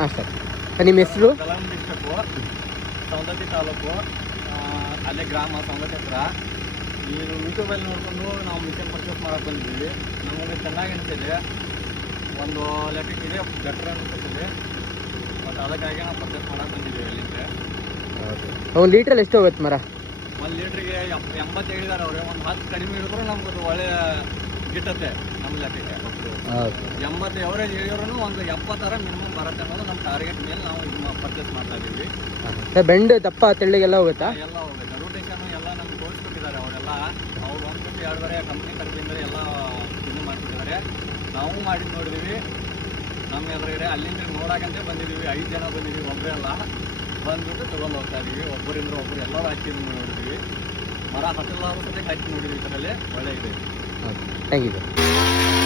ಹಾಂ ಸರ್. ನಿಮ್ಮ ಹೆಸರು? ಕಲಂ ಡಿಸ್ಟ್ರಿಕ್ಕು, ಸವದತ್ತಿ ತಾಲೂಕು, ಅಲ್ಲೇ ಗ್ರಾಮ ಸವದತ್ತಿ ಹತ್ರ. ಈ ಯೂಟ್ಯೂಬಲ್ಲಿ ನೋಡಿಕೊಂಡು ನಾವು ಮಿಷನ್ ಪರ್ಚೇಸ್ ಮಾಡೋಕೆ ಬಂದಿದ್ದೀವಿ. ನಮಗೆ ಚೆನ್ನಾಗಿ ಅನಿಸಿದೆ, ಒಂದು ಲೆಕ್ಕಕ್ಕಿದೆ, ಬೆಟ್ರ್ ಅನಿಸುತ್ತದೆ. ಮತ್ತು ಅದಕ್ಕಾಗಿ ನಾವು ಪರ್ಚೇಸ್ ಮಾಡೋಕೆ ಬಂದಿದ್ದೀವಿ ಅಲ್ಲಿಂದ. ಒಂದು ಲೀಟ್ರಲ್ಲಿ ಎಷ್ಟು ಹೋಗುತ್ತೆ ಮರ? 1 ಲೀಟ್ರಿಗೆ 80 ಹೇಳಿದ್ದಾರೆ ಅವ್ರೆ. ಒಂದು 10 ಕಡಿಮೆ ಹೇಳಿದ್ರು ನಮ್ಗೆ ಒಳ್ಳೆಯ ಗಿಟ್ಟತ್ತೆ ನಮ್ಮ ಲೆಕ್ಕಕ್ಕೆ. 80 ಎವರೇಜ್ ಹೇಳಿದ್ರು ಒಂದು 70 ಮಿನಿಮಮ್ ಬರುತ್ತೆ ಅನ್ನೋದು ನಮ್ಮ ಟಾರ್ಗೆಟ್ ಮೇಲೆ ನಾವು ಇದು ಪರ್ಚೇಸ್ ಮಾಡ್ತಾ ಇದ್ದೀವಿ. ಬೆಂಡ್ ದಪ್ಪ ತೆಳ್ಳಗೆಲ್ಲ ಹೋಗುತ್ತಾ? ಎಲ್ಲ ಹೋಗುತ್ತೆ. ರೂಟಿಂಗನ್ನು ಎಲ್ಲ ನಮ್ಗೆ ತೋರಿಸ್ಬಿಟ್ಟಿದ್ದಾರೆ ಅವರೆಲ್ಲ. ಅವ್ರು 1-2 ಕಂಪ್ನಿ ಕಡೆಯಿಂದ ಎಲ್ಲ ಇದು ಮಾಡ್ತಿದ್ದಾರೆ. ನಾವು ಮಾಡಿದ್ದು ನೋಡಿದ್ದೀವಿ. ನಮ್ಮ ಎದುರುಗಡೆ ಅಲ್ಲಿಂದ ನೋಡೋಕ್ಕಂತೆ ಬಂದಿದ್ದೀವಿ. 5 ಜನ ಬಂದಿದ್ದೀವಿ, ಒಬ್ಬರೇ ಅಲ್ಲ. ಬಂದ್ಬಿಟ್ಟು ತೊಗೊಂಡು ಹೋಗ್ತಾ ಇದ್ದೀವಿ. ಒಬ್ಬರಿಂದ ಒಬ್ಬರು ಎಲ್ಲರೂ ಹಾಕಿದ್ದು ನೋಡಿದ್ದೀವಿ. ಮರ ಹತ್ತಲಾರು ಸದ್ಯಕ್ಕೆ ಹಾಕಿ ನೋಡಿದ್ದೀವಿ. ಇದರಲ್ಲಿ ಒಳ್ಳೆ ಇದೆ. Thank you.